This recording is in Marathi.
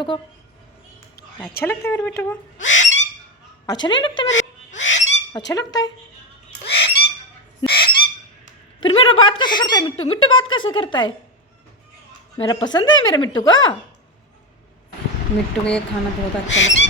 मिट्टू को? अच्छा लगता है मेरे मिट्टू को? अच्छा नहीं लगता मेरे? अच्छा लगता है? फिर मेरा बात कैसे करता है मिट्टू? मिट्टू बात कैसे करता है? मेरा पसंद है मेरे मिट्टू को। मिट्टू को ये खाना बहुत अच्छा लगता है।